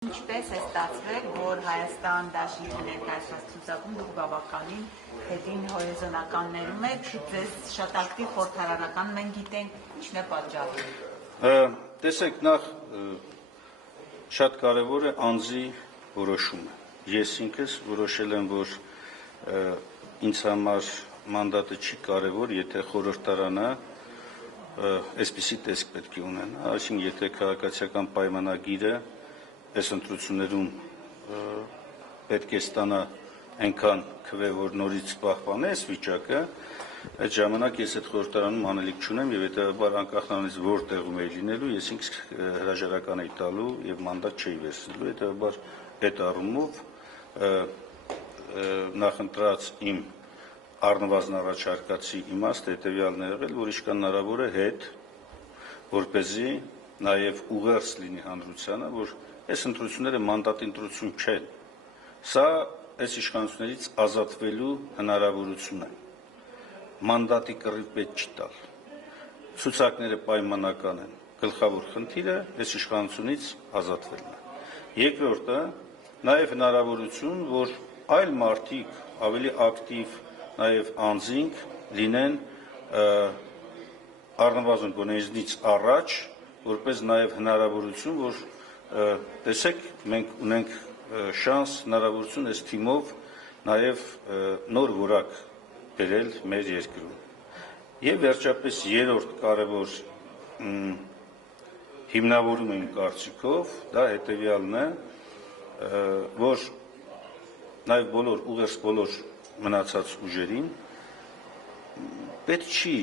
Ինչպես է ստացվել, որ Հայաստան դաշինքը ներկայացված ցուցակում դուք բավականին հետին հորիզոնականներում եք, ձեզ շատ ակտիվ խորհրդարանական, մենք գիտենք ինչն է պատճառը։ Տեսեք, նախ շատ կարևոր է անձի որոշումը։ Ես ինքս որոշել եմ, որ ինձ համար մանդատը չի կարևոր, եթե խորհրդարանը այսպիսի տեսք պետք է ունենա, այսինքն եթե քաղաքացիական պայմանագիրը այս ընտրություններում պետք է ստանա այնքան քվե, որ նորից պահպանի այս վիճակը, այդ ժամանակ ես այդ խորհրդարանում անելիք չունեմ եւ հետեւաբար անկախ նրանից որ տեղում էի լինելու, ես ինքս հրաժարական էի տալու եւ մանդատ չէի վերցնելու, հետեւաբար այդ առումով նախընտրած իմ առնվազն առաջարկացի իմաստը հետեւյալն է եղել, որ իշքան հնարավոր է հետ, որպեսզի նաեւ ուղերձ լինի հանրությանը, որ այս ընտրությունները մանդատի ընտրություն չեն, սա այս իշխանություններից ազատվելու հնարավորություն է, մանդատի կռիվ պետք չի տալ, ցուցակները պայմանական են, գլխավոր խնդիրը այս իշխանությունից ազատվելն է, երկրորդը նաեւ հնարավորություն, որ այլ մարդիկ ավելի ակտիվ նաեւ անձինք լինեն առնվազն գոնե ինձնից առաջ, որպես նաեւ հնարավորություն, որ տեսեք, մենք ունենք շանս, հնարավորություն այս թիմով նաև նոր որակ բերել մեր երկրում։ Եվ վերջապես երրորդ կարևոր հիմնավորում իմ կարծիքով, դա հետևյալն է, որ նաև ուղերձ բոլոր մնացած ուժերին պետք չի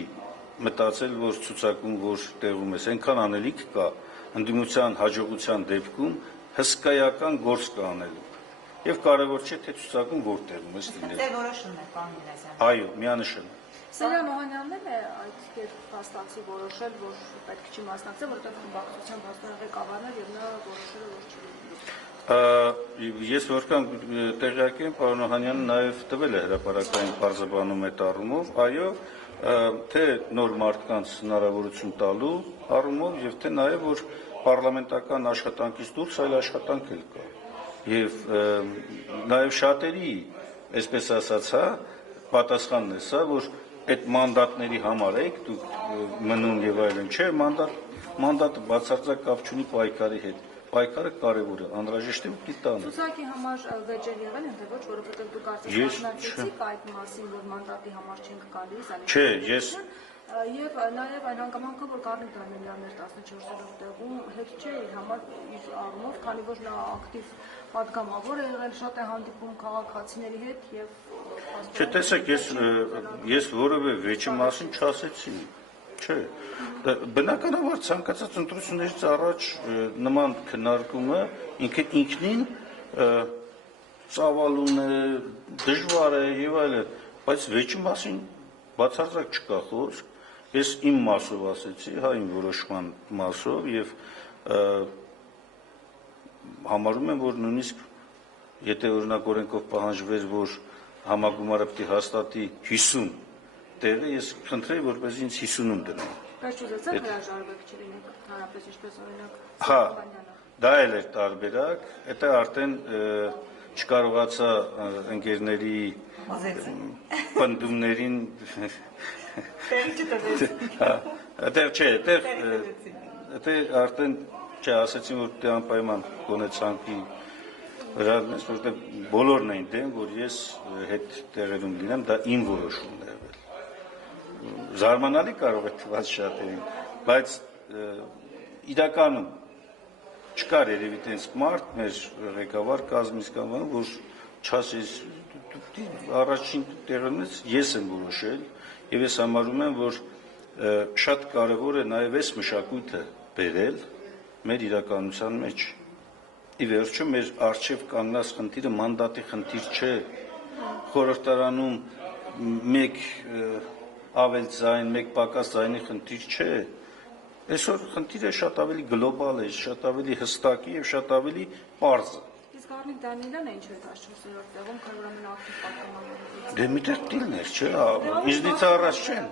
մտածել, որ ցուցակում որ տեղում ես, այնքան անելիք կա, ընդդիմության հաջողության դեպքում հսկայական գործ կա անելու։ Եվ կարևոր չէ, թե ցուցակում որտեղում ես լինել։ Ձեր որոշումն է, պարոն Մինասյան։ Այո, միանշան։ Սերժան Օհանյանն է այդ կերպ հաստատի որոշել, որ պետք չի մասնակցել, որովհետև խմբակցության բազմաթիվ ղեկավարներ եւ նա որոշել է, որ չի լինելու։ Ես որքան տեղյակ եմ, պարոն Օհանյանը նաև տվել է հրապարակային բարձրաբանում այդ առումով, այո, թե նոր մարդկանց հնարավորություն տալու առումով եւ թե նաեւ որ պարլամենտական աշխատանքից դուրս այլ աշխատանք էլ կա եւ նաեւ շատերի այսպես ասած պատասխանն է սա որ այդ մանդատների համար եք դուք մնում եւ այլն չէ մանդատը բացարձակ կապ չունի պայքարի հետ պայքարը կարևոր է անհրաժեշտ է ու տանը ցուցակի համար վեճեր եղել են թե ոչ որովհետեւ դուք արդեն մասնակցեցիք այդ մասին որ մանդատի համար չենք գալիս չէ ես Եվ նաև այն հանգամանքը, որ Գառնիկ Դանիելյանն էր 14-րդ տեղում, հետ չէ իր համար իր առումով, քանի որ նա ակտիվ պատգամավոր է եղել, շատ է հանդիպում քաղաքացիների հետ եւ Չէ, տեսեք, ես որևէ վեճի մասին չասեցի, չէ։ Բնականաբար ցանկացած ընտրություններից առաջ նման քննարկումը ինքնին ծավալուն է, դժվար է եւ այլն, բայց վեճի մասին բացարձակ չկա խոսք Ես իմ մասով ասեցի, իմ որոշման մասով եւ համարում եմ, որ նույնիսկ եթե օրինակ օրենքով պահանջվեր, որ համագումարը պետք է հաստատի 50 տեղը, ես խնդրեի, որպեսզի ինձ 50-ում դնեն։ Բայց չուզեցեք հրաժարվեք չլինեք, հանրապես ինչպես օրինակ Հա, դա էլ էր տարբերակ, դա արդեն չկարողացա ընկերների պնդումներին Այդտեղ չէ, այդտեղ արդեն ասեցին, որ դե անպայման գոնե ցանկի վրա ես, որտեղ բոլորն էին դեմ, որ ես հետ տեղերում լինեմ, դա իմ որոշումն է եղել։ Զարմանալի կարող է թվալ շատերին, բայց իրականում չկար երևի տենց մարդ մեր ղեկավար կազմից կամ որ չասես առաջին տեղից ես եմ որոշել Եվ ես համարում եմ, որ շատ կարևոր է նաև այս մշակույթը բերել մեր իրականության մեջ։ Ի վերջո մեր առջև կանգնած խնդիրը մանդատի խնդիր չէ։ Խորհրդարանում մեկ ավել ձայն, մեկ պակաս ձայնի խնդիր չէ։ Այսօր խնդիրը շատ ավելի գլոբալ է, շատ ավելի հստակ է եւ շատ ավելի պարզ է։ Իսկ Գառնիկ Դանիելյանը ինչ է 14-րդ տեղում, քանի որ ամենաակտիվ պատգամավորներից։ Դե միտեղ դիլներ, չէ, իզնից առաջ չեն։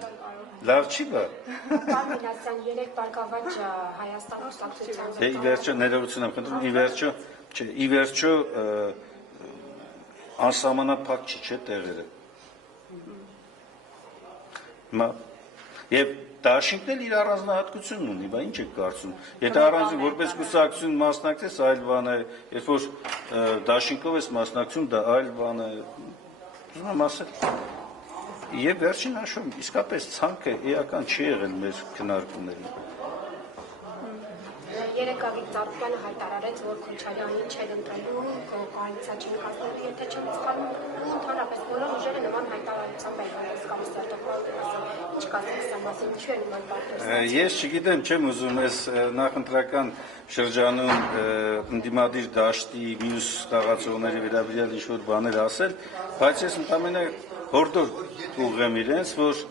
Լավ չի գա։ Պարոն Մինասյան, երեք բարգավաճ Հայաստան կուսակցության։ Ի վերջո ներողություն եմ խնդրում, ի վերջո Չէ, ի վերջո անսահմանափակ չի, չէ, տեղերը։ Եվ դաշինքն էլ իր առանձնահատկությունն ունի, բա ինչ եք կարծում։ Եթե առանձին որպես կուսակցություն մասնակցես, այլ բան է, երբ որ դաշինքով ես մասնակցում, դա այլ բան է։ Ուզում եմ ասել։ Եվ վերջին հաշվում, իսկապես ցանկը էական չի եղել մեր քննարկումներին։ Երեք Գագիկ Ծառուկյանը հայտարարեց, որ Քոչարյանին չէր ընտրելու, կոալիցիա չի կազմելու, եթե չեմ սխալվում, ու ընդհանրապես բոլոր ուժերը նման հայտարարությամբ են հանդես գալիս Ինչ կասեք սա մասին, ինչու է նման պատասխան։ Ես չգիտեմ, չեմ ուզում այս նախընտրական շրջանում ընդդիմադիր դաշտի մյուս խաղացողների վերաբերյալ ինչ-որ բաներ ասել, բայց ես ընդամենը հորդոր ուղղեմ իրենց, որ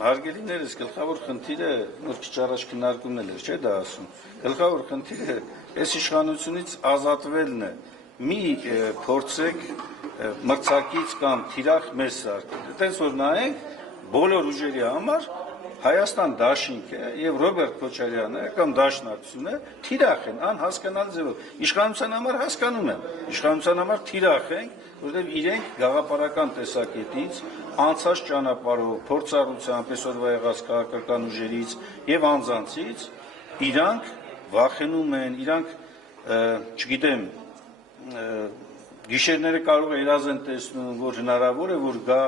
հարգելիներս գլխավոր խնդիրը նոր քիչ առաջ քննարկումն էր, չէ՞ դա ասում։ Գլխավոր խնդիրը այս իշխանությունից ազատվելն է։ Մի փորձեք մրցակից կամ թիրախ մեզ սարքել։ Այդպես որ նայենք բոլոր ուժերի համար Հայաստան դաշինքը եւ Ռոբերտ Քոչարյանը կամ Դաշնակցությունը թիրախ են անհասկանալի ձևով։ Իշխանության համար հասկանում եմ, իշխանության համար թիրախ են, որովհետեւ իրենք գաղափարական տեսակետից անցած ճանապարհով, փորձառությամբ, այսօրվա եղած քաղաքական ուժերից եւ անձանցից իրանք վախենում են, իրանք, չգիտեմ, գիշերները կարող է իրազեն տեսնում, որ հնարավոր է, որ գա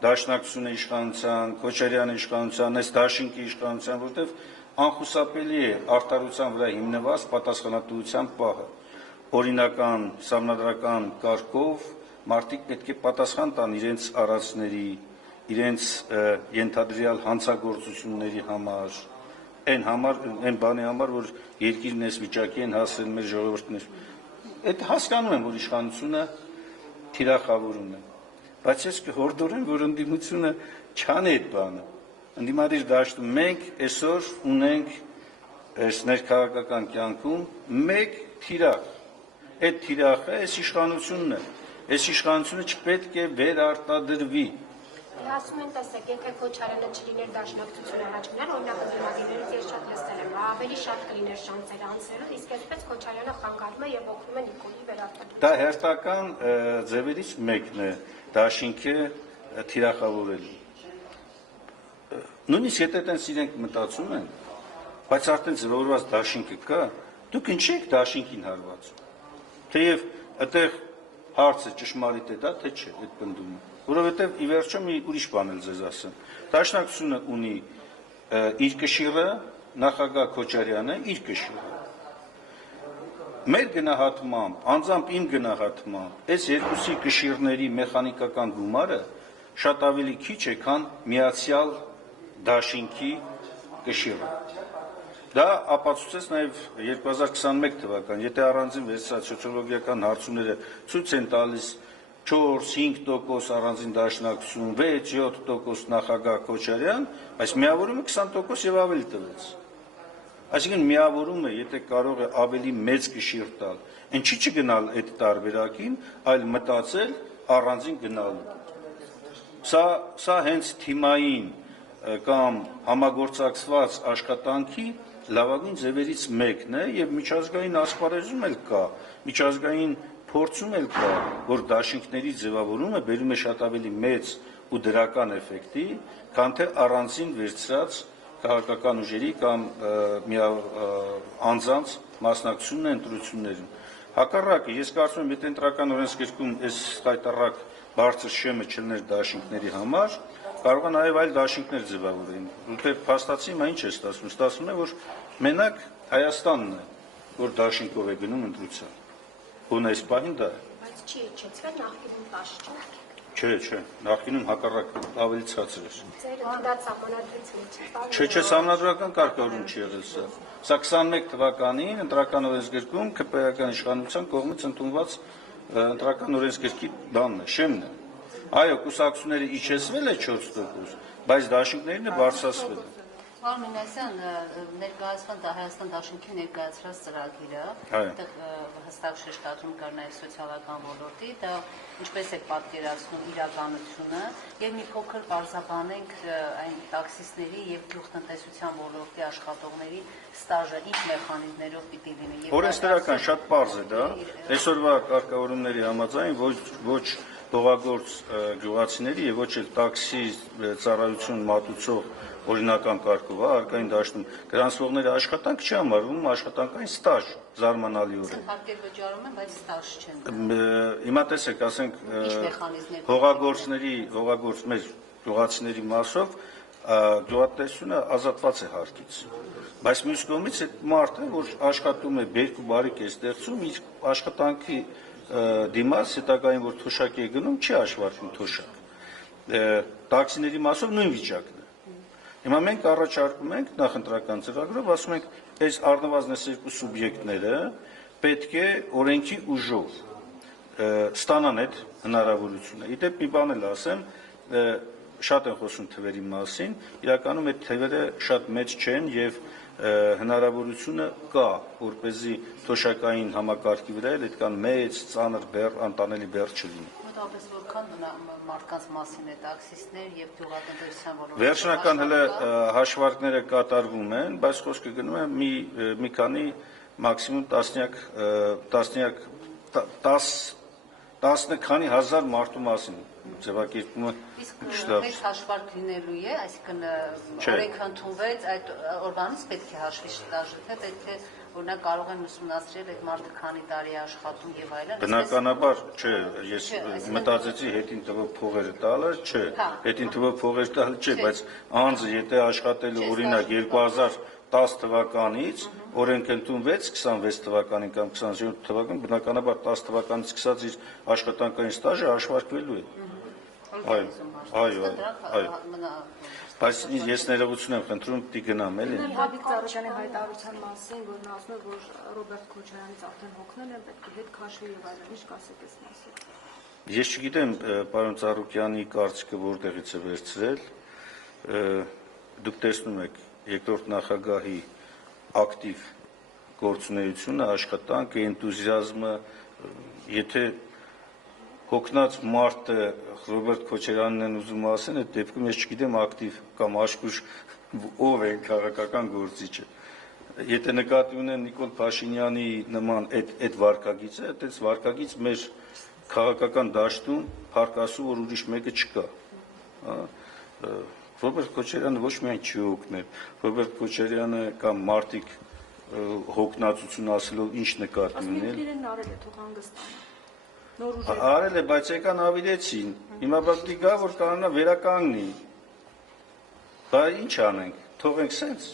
Դաշնակցությունը իշխանության, Քոչարյանը իշխանության, այս դաշինքի իշխանության, որտեղ անխուսափելի է արդարության վրա հիմնված պատասխանատվության պահը։ Օրինական, սահմանադրական կարգով մարդիկ պետք է պատասխան տան իրենց արածների, իրենց ենթադրյալ հանցագործությունների համար, այն բանի համար, որ երկիրն այս վիճակի են հասել մեր ժողովուրդներ։ Այդ հասկանում եմ, որ իշխանությունը թիրախավորում է։ Բայց ես կհորդորեմ, որ ընդդիմությունը չանի այդ բանը։ Ընդդիմադիր դաշտում մենք այսօր ունենք այս ներքաղաքական կյանքում մեկ թիրախ։ Այդ թիրախը այս իշխանությունն է։ Այս իշխանությունը չպետք է վերարտադրվի։ Ասում են, տեսեք, եթե Քոչարյանը չլիներ Դաշնակցություն առաջ գնար, օրինակ ընդդիմադիրներից ես շատ լսել եմ, ավելի շատ կլիներ շանսերը անցնելու, իսկ այսպես Քոչարյանը խանգարում է եւ օգնում է Նիկոլի վերարտադրության։ Դա հերթական ձևերից մեկն է դաշինքը թիրախավորելու։ Նույնիսկ եթե այդպես իրենք մտածում են, բայց արդեն ձևավորված դաշինքը կա, դուք ինչի եք դաշինքին հարվածում։ Թեև այդտեղ հարցը ճշմարիտ է դա, թե չէ, այդ պնդումը։ Որովհետև ի վերջո մի ուրիշ բան էլ ձեզ ասեմ։ Դաշնակցությունը ունի իր կշիռը, նախագահ Քոչարյանը իր կշիռը։ Մեր գնահատմամբ, անձամբ իմ գնահատմամբ, այս երկուսի կշիռների մեխանիկական գումարը շատ ավելի քիչ է, քան միացյալ դաշինքի կշիռը։ Դա ապացուցեց նաև 2021 թվական, եթե առանձին վերցած սոցիոլոգիական հարցումները ցույց են տալիս 4-5% առանձին դաշնակցություն, 6-7% նախագահ Քոչարյան, բայց միավորումը 20% եւ ավելի տվեց։ Այսինքն միավորումը, եթե կարող է ավելի մեծ կշիռ տալ, ինչի չգնալ այդ տարբերակին, այլ մտածել առանձին գնալու։ Սա հենց թիմային կամ համագործակցված աշխատանքի լավագույն ձևերից մեկն է եւ միջազգային ասպարեզում էլ կա, միջազգային փորձում էլ կա, որ դաշինքների ձևավորումը բերում է շատ ավելի մեծ ու դրական էֆեկտի, քան թե առանձին վերցրած քաղաքական ուժերի կամ անձանց մասնակցությունն ընտրություններին։ Հակառակը, ես կարծում եմ, եթե ընտրական օրենսգրքում այս խայտառակ բարձր շեմը չլներ դաշինքների համար, կարող է նաև այլ դաշինքներ ձևավորեն։ Որտեղ փաստացի հիմա ինչ է ստացվում։ Ստացվում է, որ մենակ Հայաստանն է, որ դաշինքով է գնում ընտրության։ Ո՞ն է այս պահին դա։ Բայց չի իջեցվել նախկինում 10 չէ։ Չէ, նախկինում հակառակ ավելի ցածր էր։ Ձեր ընդդած սահմանադրից մեջ։ Չէ, սահմանադրական կարգավորում չի եղել սա։ Սա 21 թվականին ընտրական օրենսգրքում ԿՊ-ական իշխանության կողմից ընդունված ընտրական օրենսգրքի բանն է, շեմն է։ Այո, կուսակցությունները իջեցվել է 4%, բայց դաշինքներին է բարձրացվել։ Պարոն Մինասյան, ներկայացման Հայաստան Դաշնքի ներկայացրած ծրագիրը, այդտեղ հստակ շեշտադրում կար նաև սոցիալական ոլորտի, դա ինչպես է պատկերացնում իրականությունը, եւ մի փոքր բարձրաբանենք այն տաքսիստների եւ գյուղտնտեսության ոլորտի աշխատողների ստաժը ինչ մեխանիզմներով պիտի լինի։ Օրենսդրական շատ պարզ է դա, այսօրվա կարգավորումների համաձայն ոչ տողագործ գյուղացիների եւ ոչ էլ տաքսի ծառայություն մատուցող օրինական կարգով, արկային դաշտում գրանցվողների աշխատանք չի համարվում աշխատանքային ստաժ զարմանալիորեն։ Հարկեր վճարում են, բայց ստաժ չեն։ Հիմա տեսեք, ասենք հողագործ մեր գյուղացիների մասով գյուղատնտեսությունը ազատված է հարկից։ Բայց մյուս կողմից այդ մարդը, որ աշխատում է բերք ու բարիք է ստեղծում, իր աշխատանքի դիմաց հետագային որ թոշակ է գնում, չի հաշվարկվում թոշակ։ Տաքսիների մասով նույն վիճակն է։ Հիմա մենք առաջարկում ենք նախընտրական ծրագրով, ասում ենք, այս առնվազն այս երկու սուբյեկտները պետք է օրենքի ուժով ստանան այդ հնարավորությունը։ Իդեպ մի բան էլ ասեմ, շատ են խոսում թվերի մասին, իրականում այդ թվերը շատ մեծ չեն եւ հնարավորությունը կա, որպեսզի թոշակային համակարգի վրա էլ այդքան մեծ, ծանր բեռ, անտանելի բեռ չլինի։ Մոտավորապես որքան մարդկանց մասին է տաքսիստներ եւ գյուղատնտեսության ոլորտի։ Վերջնական հələ հաշվարկները կատարվում են, բայց խոսքը գնում է մի քանի մաքսիմում տասնյակ քանի հազար մարդու մասին ձևակերպումը Իսկ մեծ հաշվարկ լինելու է, այսինքն օրենքը ընդունվեց, այդ օրվանից պետք է հաշվի շտաժը, թե պետք է օրինակ կարող են ուսումնասիրել այդ մարդը քանի տարի է աշխատում եւ այլն։ Բնականաբար, չէ, ես մտածեցի հետին տվող փողերը տալը, չէ, հետին տվող փողերը տալը չէ, բայց անձը եթե աշխատել է օրինակ 2010 թվականից օրենք ընդունվեց 26 թվականին կամ 27 թվականին, բնականաբար 10 թվականից սկսած իր աշխատանքային ստաժը հաշվարկվելու է։ Այո։ Բայց ես ներողություն եմ խնդրում, պիտի գնամ, էլի։ Հաբիկ Ծառուկյանի հայտարարության մասին, որ նա ասում է, որ Ռոբերտ Քոչարյանից արդեն հոգնել են, պետք է հետ քաշվի եւ այլն, ինչ կասեք այս մասին։ Ես չգիտեմ, պարոն Ծառուկյանի կարծիքը որտեղից է վերցրել։ Դուք տեսնում եք երկրորդ նախագահի ակտիվ գործունեությունը, աշխատանքը, էնտուզիազմը, եթե հոգնած մարդը Ռոբերտ Քոչարյանն են ուզում ասեն, այդ դեպքում ես չգիտեմ ակտիվ կամ աշխուժ ով է քաղաքական գործիչը։ Եթե նկատի ունեն Նիկոլ Փաշինյանի նման այդ վարկագիծը, այդ վարկագիծ մեր քաղաքական դաշտում փառք Աստծո, որ ուրիշ մեկը չկա։ Ռոբերտ Քոչարյանը ոչ միայն չի հոգնել, Ռոբերտ Քոչարյանը կամ մարդիկ հոգնածություն ասելով ինչ նկատի ունել։ Իրեն արել է, թող հանգստանա։ Արել է, բայց եկան ավիրեցին։ Հիմա պետք է գա, որ կարողանա վերականգնի։ Բա ինչ անենք, թողենք սենց։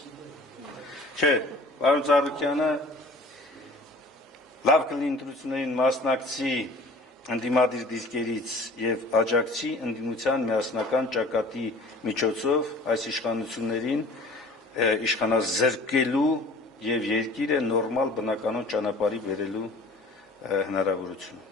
Չէ, պարոն Ծառուկյանը լավ կլինի ընտրություններին մասնակցի ընդդիմադիր դիրքերից եւ աջակցի ընդդիմության միասնական ճակատի միջոցով այս իշխանություններին իշխանազրկելու եւ երկիրը նորմալ բնականոն ճանապարհի բերելու հնարավորություն։